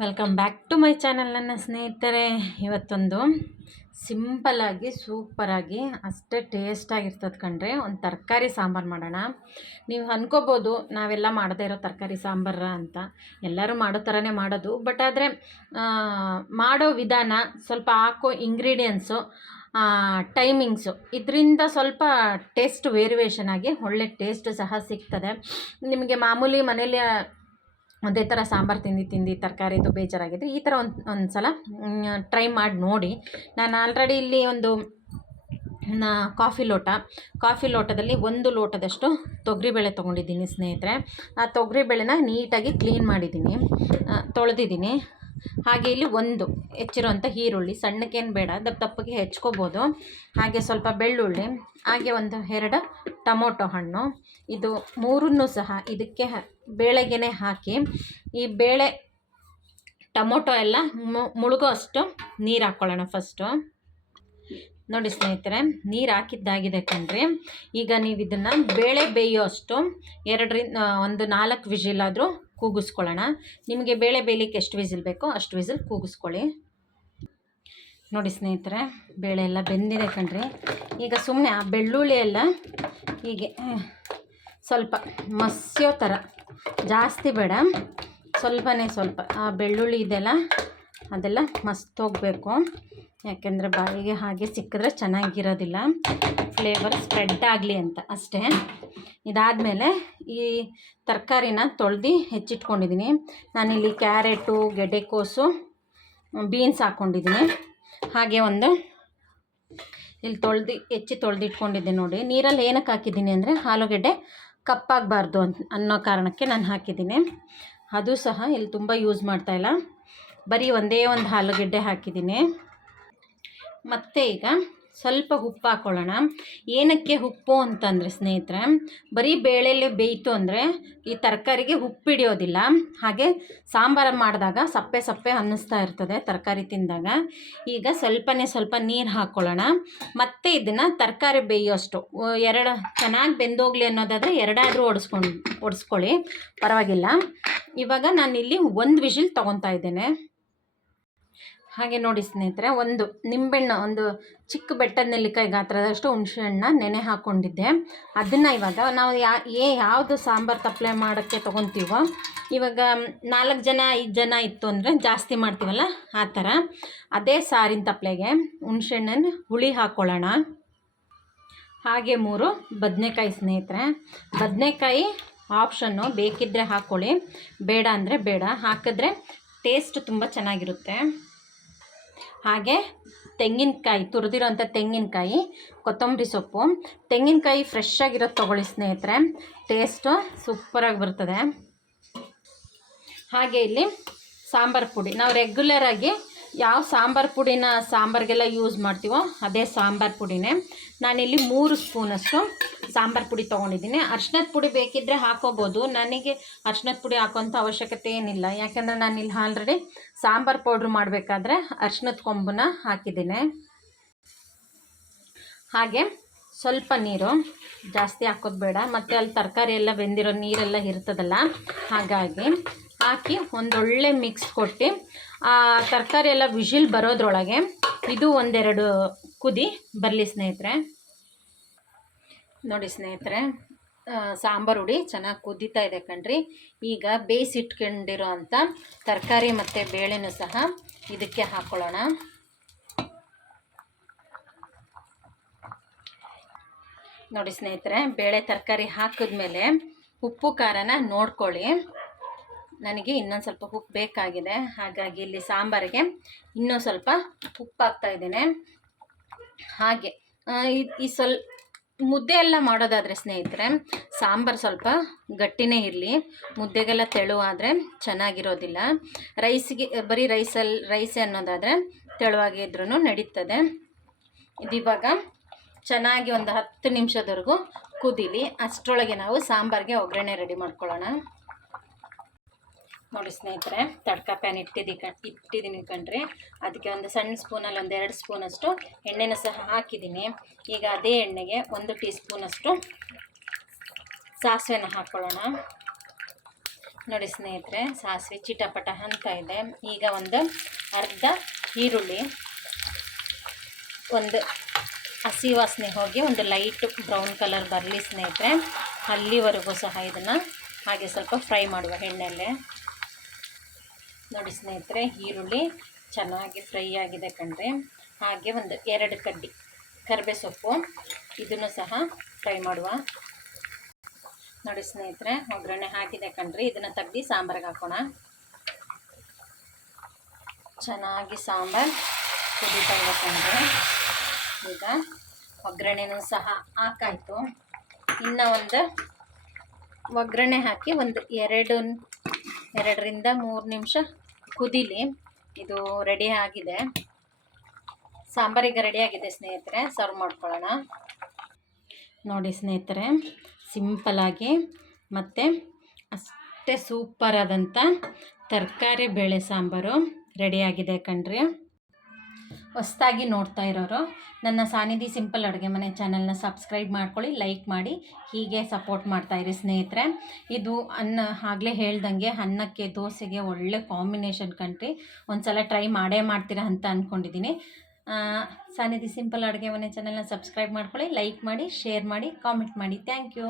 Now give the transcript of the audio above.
Welcome back to my channel ನನ್ನ ಸ್ನೇಹಿತರೆ. ಇವತ್ತೊಂದು ಸಿಂಪಲ್ಲಾಗಿ ಸೂಪರಾಗಿ ಅಷ್ಟೇ ಟೇಸ್ಟಾಗಿರ್ತದೆ ಕಂಡ್ರೆ ಒಂದು ತರಕಾರಿ ಸಾಂಬಾರು ಮಾಡೋಣ. ನೀವು ಅನ್ಕೋಬೋದು, ನಾವೆಲ್ಲ ಮಾಡದೇ ಇರೋ ತರಕಾರಿ ಸಾಂಬಾರ ಅಂತ. ಎಲ್ಲರೂ ಮಾಡೋ ಥರನೇ ಮಾಡೋದು. ಬಟ್ ಆದರೆ ಮಾಡೋ ವಿಧಾನ ಸ್ವಲ್ಪ ಹಾಕೋ ಇಂಗ್ರೀಡಿಯೆಂಟ್ಸು ಟೈಮಿಂಗ್ಸು ಇದರಿಂದ ಸ್ವಲ್ಪ ಟೇಸ್ಟ್ ವೇರಿಯೇಷನ್ ಆಗಿ, ಒಳ್ಳೆ ಟೇಸ್ಟ್ ಸಹ ಸಿಗ್ತದೆ. ನಿಮಗೆ ಮಾಮೂಲಿ ಮನೇಲಿ ಒಂದೇ ಥರ ಸಾಂಬಾರು ತಿಂದು ತಿಂದು ತರಕಾರಿದು ಬೇಜಾರಾಗಿದ್ದರೆ ಈ ಥರ ಒಂದು ಒಂದು ಸಲ ಟ್ರೈ ಮಾಡಿ ನೋಡಿ. ನಾನು ಆಲ್ರೆಡಿ ಇಲ್ಲಿ ಒಂದು, ನಾ ಕಾಫಿ ಲೋಟ ಕಾಫಿ ಲೋಟದಲ್ಲಿ ಒಂದು ಲೋಟದಷ್ಟು ತೊಗರಿಬೇಳೆ ತೊಗೊಂಡಿದ್ದೀನಿ ಸ್ನೇಹಿತರೆ. ಆ ತೊಗರಿಬೇಳೆನ ನೀಟಾಗಿ ಕ್ಲೀನ್ ಮಾಡಿದ್ದೀನಿ. ತೊಳೆದಿದ್ದೀನಿ. ಹಾಗೆ ಇಲ್ಲಿ ಒಂದು ಹೆಚ್ಚಿರುವಂಥ ಈರುಳ್ಳಿ ಸಣ್ಣಕ್ಕೇನು ಬೇಡ, ದಪ್ಪ ದಪ್ಪಗೆ ಹೆಚ್ಕೋಬೋದು. ಹಾಗೆ ಸ್ವಲ್ಪ ಬೆಳ್ಳುಳ್ಳಿ, ಹಾಗೆ ಒಂದು ಎರಡು ಟೊಮೊಟೊ ಹಣ್ಣು. ಇದು ಮೂರನ್ನು ಸಹ ಇದಕ್ಕೆ ಬೇಳೆಗೆನೆ ಬೇಳೆಗೆ ಹಾಕಿ, ಈ ಬೇಳೆ ಟೊಮೊಟೊ ಎಲ್ಲ ಮುಳುಗೋ ಅಷ್ಟು ನೀರು ಹಾಕ್ಕೊಳ್ಳೋಣ ಫಸ್ಟು ನೋಡಿ ಸ್ನೇಹಿತರೆ, ನೀರು ಹಾಕಿದ್ದಾಗಿದೆ ಕಣ್ರಿ. ಈಗ ನೀವು ಇದನ್ನು ಬೇಳೆ ಬೇಯೋ ಅಷ್ಟು ಎರಡರಿಂದ ಒಂದು ನಾಲ್ಕು ವಿಜಿಲಾದರೂ ಕೂಗಿಸ್ಕೊಳ್ಳೋಣ. ನಿಮಗೆ ಬೇಳೆ ಬೇಯಲಿಕ್ಕೆ ಎಷ್ಟು ವಿಜಿಲ್ ಬೇಕೋ ಅಷ್ಟು ವಿಜಿಲ್ ಕೂಗಿಸ್ಕೊಳ್ಳಿ. ನೋಡಿ ಸ್ನೇಹಿತರೆ, ಬೇಳೆ ಎಲ್ಲ ಬೆಂದಿದೆ ಕಣ್ರಿ. ಈಗ ಸುಮ್ಮನೆ ಆ ಬೆಳ್ಳುಳ್ಳಿ ಎಲ್ಲ ಹೀಗೆ ಸ್ವಲ್ಪ ಮಸ್ಯೋ ಥರ ಜಾಸ್ತಿ ಬೇಡ. ಸ್ವಲ್ಪನೇ ಸ್ವಲ್ಪ, ಆ ಬೆಳ್ಳುಳ್ಳಿ ಇದೆಲ್ಲ, ಅದೆಲ್ಲ ಮಸ್ತ್ ಹೋಗಬೇಕು. ಯಾಕೆಂದರೆ ಬಾಯಿಗೆ ಹಾಗೆ ಸಿಕ್ಕಿದ್ರೆ ಚೆನ್ನಾಗಿರೋದಿಲ್ಲ. ಫ್ಲೇವರ್ ಸ್ಪ್ರೆಡ್ ಆಗಲಿ ಅಂತ ಅಷ್ಟೇ. ಇದಾದಮೇಲೆ ಈ ತರಕಾರಿನ ತೊಳ್ದು ಹೆಚ್ಚಿಟ್ಕೊಂಡಿದ್ದೀನಿ ನಾನಿಲ್ಲಿ ಕ್ಯಾರೆಟು, ಗೆಡ್ಡೆಕೋಸು, ಬೀನ್ಸ್ ಹಾಕ್ಕೊಂಡಿದ್ದೀನಿ ಹಾಗೆ ಒಂದು ಇಲ್ಲಿ ತೊಳ್ದು, ಹೆಚ್ಚಿ ತೊಳೆದಿಟ್ಕೊಂಡಿದ್ದೆ ನೋಡಿ. ನೀರಲ್ಲಿ ಏನಕ್ಕೆ ಹಾಕಿದ್ದೀನಿ ಅಂದರೆ ಆಲೂಗೆಡ್ಡೆ ಕಪ್ಪಾಗಬಾರ್ದು ಅಂತ ಅನ್ನೋ ಕಾರಣಕ್ಕೆ ನಾನು ಹಾಕಿದ್ದೀನಿ. ಅದು ಸಹ ಇಲ್ಲಿ ತುಂಬ ಯೂಸ್ ಮಾಡ್ತಾಯಿಲ್ಲ ಬರೀ ಒಂದೇ ಒಂದು ಆಲೂಗೆಡ್ಡೆ ಹಾಕಿದ್ದೀನಿ. ಮತ್ತು ಈಗ ಸ್ವಲ್ಪ ಉಪ್ಪು ಹಾಕ್ಕೊಳ್ಳೋಣ ಏನಕ್ಕೆ ಉಪ್ಪು ಅಂತಂದರೆ ಸ್ನೇಹಿತರೆ, ಬರೀ ಬೇಳೆಲೆ ಬೇಯಿತು ಅಂದರೆ ಈ ತರಕಾರಿಗೆ ಉಪ್ಪು ಹಿಡಿಯೋದಿಲ್ಲ. ಹಾಗೆ ಸಾಂಬಾರು ಮಾಡಿದಾಗ ಸಪ್ಪೆ ಸಪ್ಪೆ ಅನ್ನಿಸ್ತಾ ಇರ್ತದೆ ತರಕಾರಿ ತಿಂದಾಗ. ಈಗ ಸ್ವಲ್ಪನೇ ಸ್ವಲ್ಪ ನೀರು ಹಾಕ್ಕೊಳ್ಳೋಣ ಮತ್ತೆ ಇದನ್ನು ತರಕಾರಿ ಬೇಯೋಷ್ಟು. ಎರಡು ಚೆನ್ನಾಗಿ ಬೆಂದೋಗ್ಲಿ ಅನ್ನೋದಾದರೆ ಎರಡಾದರೂ ಒಡಿಸ್ಕೊಂಡು, ಒಡಿಸ್ಕೊಳ್ಳಿ. ಪರವಾಗಿಲ್ಲ. ಇವಾಗ ನಾನಿಲ್ಲಿ ಒಂದು ವಿಷಿಲ್ ತೊಗೊತಾ ಇದ್ದೇನೆ. ಹಾಗೆ ನೋಡಿ ಸ್ನೇಹಿತರೆ, ಒಂದು ನಿಂಬೆಹಣ್ಣು, ಒಂದು ಚಿಕ್ಕ ಬೆಟ್ಟದ ನೆಲ್ಲಿಕಾಯಿ ಗಾತ್ರದಷ್ಟು ಹುಣಸೆಹಣ್ಣ ನೆನೆ ಹಾಕ್ಕೊಂಡಿದ್ದೆ ಅದನ್ನು ಇವಾಗ ನಾವು ಯಾ, ಏ ಯಾವುದು ಸಾಂಬಾರು ತಪ್ಪಲೆ ಮಾಡೋಕ್ಕೆ ತೊಗೊತೀವೋ, ಇವಾಗ ನಾಲ್ಕು ಜನ, ಐದು ಜನ ಇತ್ತು ಅಂದರೆ ಜಾಸ್ತಿ ಮಾಡ್ತೀವಲ್ಲ, ಆ ಥರ. ಅದೇ ಸಾರಿನ ತಪ್ಪಲೆಗೆ ಹುಣಸೆಹಣ್ಣನ್ನು ಹುಳಿ ಹಾಕ್ಕೊಳ್ಳೋಣ ಹಾಗೆ ಮೂರು ಬದನೆಕಾಯಿ ಸ್ನೇಹಿತರೆ. ಬದನೆಕಾಯಿ ಆಪ್ಷನ್ನು ಬೇಕಿದ್ದರೆ ಹಾಕ್ಕೊಳ್ಳಿ ಬೇಡ ಅಂದರೆ ಬೇಡ. ಹಾಕಿದ್ರೆ ಟೇಸ್ಟ್ ತುಂಬ ಚೆನ್ನಾಗಿರುತ್ತೆ. ಹಾಗೆ ತೆಂಗಿನಕಾಯಿ, ತುರಿದಿರೋಂಥ ತೆಂಗಿನಕಾಯಿ, ಕೊತ್ತಂಬರಿ ಸೊಪ್ಪು. ತೆಂಗಿನಕಾಯಿ ಫ್ರೆಶ್ ಆಗಿರೋದು ತೊಗೊಳ್ಳಿ ಸ್ನೇಹಿತರೆ. ಟೇಸ್ಟು ಸೂಪರಾಗಿ ಬರ್ತದೆ. ಹಾಗೆ ಇಲ್ಲಿ ಸಾಂಬಾರು ಪುಡಿ. ನಾವು ರೆಗ್ಯುಲರಾಗಿ ಯಾವ ಸಾಂಬಾರು ಪುಡಿನ ಸಾಂಬಾರಿಗೆಲ್ಲ ಯೂಸ್ ಮಾಡ್ತೀವೋ ಅದೇ ಸಾಂಬಾರು ಪುಡಿನೇ. ನಾನಿಲ್ಲಿ ಮೂರು ಸ್ಪೂನಷ್ಟು ಸಾಂಬಾರು ಪುಡಿ ತೊಗೊಂಡಿದ್ದೀನಿ. ಅರ್ಶಿನದ ಪುಡಿ ಬೇಕಿದ್ದರೆ ಹಾಕೋಬೋದು. ನನಗೆ ಅರ್ಶಿನದ ಪುಡಿ ಹಾಕೋಂಥ ಅವಶ್ಯಕತೆ ಏನಿಲ್ಲ. ಯಾಕೆಂದರೆ ಇಲ್ಲಿ ಆಲ್ರೆಡಿ ಸಾಂಬಾರು ಪೌಡ್ರ್ ಮಾಡಬೇಕಾದ್ರೆ ಅರ್ಶಿನದ ಕೊಂಬನ್ನ ಹಾಕಿದ್ದೀನಿ. ಹಾಗೆ ಸ್ವಲ್ಪ ನೀರು ಜಾಸ್ತಿ ಹಾಕೋದು ಬೇಡ. ಮತ್ತು ಅಲ್ಲಿ ತರಕಾರಿ ಎಲ್ಲ ಬೆಂದಿರೋ ನೀರೆಲ್ಲ ಇರ್ತದಲ್ಲ, ಹಾಗಾಗಿ ಹಾಕಿ ಒಂದೊಳ್ಳೆ ಮಿಕ್ಸ್ ಕೊಟ್ಟು, ಆ ತರಕಾರಿ ಎಲ್ಲ ವಿಷಿಲ್ ಬರೋದ್ರೊಳಗೆ ಇದು ಒಂದೆರಡು ಕುದಿ, ಬರಲಿ ಸ್ನೇಹಿತರೆ. ನೋಡಿ ಸ್ನೇಹಿತರೆ ಸಾಂಬಾರು ಹುಡಿ ಚೆನ್ನಾಗಿ ಕುದೀತಾ ಇದೆ ಕಣ್ರಿ. ಈಗ ಬೇಯಿಸಿಟ್ಕೊಂಡಿರೋ ಅಂಥ ತರಕಾರಿ ಮತ್ತು ಬೇಳೆನೂ ಸಹ ಇದಕ್ಕೆ ಹಾಕ್ಕೊಳ್ಳೋಣ ನೋಡಿ ಸ್ನೇಹಿತರೆ, ಬೇಳೆ ತರಕಾರಿ ಹಾಕಿದ್ಮೇಲೆ ಉಪ್ಪು, ಖಾರನ ನೋಡ್ಕೊಳ್ಳಿ. ನನಗೆ ಇನ್ನೊಂದು ಸ್ವಲ್ಪ ಉಪ್ಪು ಬೇಕಾಗಿದೆ. ಹಾಗಾಗಿ ಇಲ್ಲಿ ಸಾಂಬಾರಿಗೆ ಇನ್ನೂ ಸ್ವಲ್ಪ ಉಪ್ಪು ಹಾಕ್ತಾ ಇದ್ದೇನೆ. ಹಾಗೆ ಈ ಸ್ವಲ್ಪ ಮುದ್ದೆ ಎಲ್ಲ ಮಾಡೋದಾದರೆ ಸ್ನೇಹಿತರೆ, ಸಾಂಬಾರು ಸ್ವಲ್ಪ ಗಟ್ಟಿನೇ ಇರಲಿ. ಮುದ್ದೆಗೆಲ್ಲ ತೆಳುವಾದರೆ ಚೆನ್ನಾಗಿರೋದಿಲ್ಲ. ರೈಸ್ಗೆ, ಬರೀ ರೈಸಲ್ಲಿ ರೈಸೇ ಅನ್ನೋದಾದರೆ ತೆಳುವಾಗಿದ್ರೂ ನಡೀತದೆ. ಇದಿವಾಗ ಚೆನ್ನಾಗಿ ಒಂದು ಹತ್ತು ನಿಮಿಷದವರೆಗೂ ಕುದೀಲಿ. ಅಷ್ಟರೊಳಗೆ ನಾವು ಸಾಂಬಾರಿಗೆ ಒಗ್ಗರಣೆ ರೆಡಿ ಮಾಡ್ಕೊಳ್ಳೋಣ. ನೋಡಿ ಸ್ನೇಹಿತರೆ, ತಡ್ಕ ಪ್ಯಾನ್ ಇಟ್ಟಿದ್ದೀನಿ ಕ, ಇಟ್ಟಿದ್ದೀನಿ ಕಣ್ರಿ. ಅದಕ್ಕೆ ಒಂದು ಸಣ್ಣ ಸ್ಪೂನಲ್ಲಿ ಒಂದು ಎರಡು ಸ್ಪೂನಷ್ಟು ಎಣ್ಣೆನ ಸಹ ಹಾಕಿದ್ದೀನಿ. ಈಗ ಅದೇ ಎಣ್ಣೆಗೆ ಒಂದು ಟೀ ಸ್ಪೂನಷ್ಟು ಸಾಸಿವೆನ ಹಾಕ್ಕೊಳ್ಳೋಣ ನೋಡಿ ಸ್ನೇಹಿತರೆ, ಸಾಸಿವೆ ಚಿಟಪಟ ಅಂತ ಇದೆ. ಈಗ ಒಂದು ಅರ್ಧ ಈರುಳ್ಳಿ, ಒಂದು ಹಸಿ ವಾಸನೆ ಹೋಗಿ ಒಂದು ಲೈಟ್ ಬ್ರೌನ್ ಕಲರ್ ಬರಲಿ ಸ್ನೇಹಿತರೆ. ಅಲ್ಲಿವರೆಗೂ ಸಹ ಇದನ್ನು ಹಾಗೆ ಸ್ವಲ್ಪ ಫ್ರೈ ಮಾಡುವ ಎಣ್ಣೆಯಲ್ಲೇ ನೋಡಿ ಸ್ನೇಹಿತರೆ, ಈರುಳ್ಳಿ ಚೆನ್ನಾಗಿ ಫ್ರೈ ಆಗಿದೆ ಕಣ್ರಿ. ಹಾಗೆ ಒಂದು ಎರಡು ಕಡ್ಡಿ ಕರಿಬೇ ಸೊಪ್ಪು, ಇದನ್ನು ಸಹ ಫ್ರೈ ಮಾಡುವ. ನೋಡಿ ಸ್ನೇಹಿತರೆ, ಒಗ್ಗರಣೆ ಹಾಕಿದೆ ಕಣ್ರಿ. ಇದನ್ನು ತೆಗ್ದು ಸಾಂಬಾರಿಗೆ ಹಾಕೋಣ. ಚೆನ್ನಾಗಿ ಸಾಂಬಾರು ಕುದೀತಾ ಇದೆ ಈಗ ಒಗ್ಗರಣೆನೂ ಸಹ ಹಾಕಾಯಿತು. ಇನ್ನು ಒಂದು ಒಗ್ಗರಣೆ ಹಾಕಿ ಒಂದು ಎರಡು ಎರಡರಿಂದ ಮೂರು ನಿಮಿಷ ಕುದಿಲಿ. ಇದು ರೆಡಿ ಆಗಿದೆ. ಸಾಂಬಾರಿಗೆ ರೆಡಿ ಆಗಿದೆ ಸ್ನೇಹಿತರೆ ಸರ್ವ್ ಮಾಡ್ಕೊಳ್ಳೋಣ. ನೋಡಿ ಸ್ನೇಹಿತರೆ ಸಿಂಪಲಾಗಿ ಮತ್ತು ಅಷ್ಟೇ ಸೂಪರ್ ಆದಂಥ ತರಕಾರಿ, ಬೇಳೆ ಸಾಂಬಾರು ರೆಡಿಯಾಗಿದೆ ಕಣ್ರಿ. ಹೊಸ್ದಾಗಿ ನೋಡ್ತಾ ಇರೋರು, ನನ್ನ ಸಾನಿಧಿ ಸಿಂಪಲ್ ಅಡುಗೆ ಮನೆ ಚಾನಲ್ನ ಸಬ್ಸ್ಕ್ರೈಬ್ ಮಾಡ್ಕೊಳ್ಳಿ, ಲೈಕ್ ಮಾಡಿ, ಹೀಗೆ ಸಪೋರ್ಟ್ ಮಾಡ್ತಾ ಇರಿ ಸ್ನೇಹಿತರೆ. ಇದು ಅನ್ನ, ಆಗಲೇ ಹೇಳ್ದಂಗೆ ಅನ್ನಕ್ಕೆ ದೋಸೆಗೆ ಒಳ್ಳೆ ಕಾಂಬಿನೇಷನ್ ಕಂಟ್ರಿ. ಒಂದು ಸಲ ಟ್ರೈ ಮಾಡೇ ಮಾಡ್ತೀರಾ ಅಂತ ಅಂದ್ಕೊಂಡಿದ್ದೀನಿ ಸಾನಿಧಿ ಸಿಂಪಲ್ ಅಡುಗೆ ಮನೆ ಚಾನಲ್ನ ಸಬ್ಸ್ಕ್ರೈಬ್ ಮಾಡ್ಕೊಳ್ಳಿ, ಲೈಕ್ ಮಾಡಿ, ಶೇರ್ ಮಾಡಿ, ಕಾಮೆಂಟ್ ಮಾಡಿ. Thank you.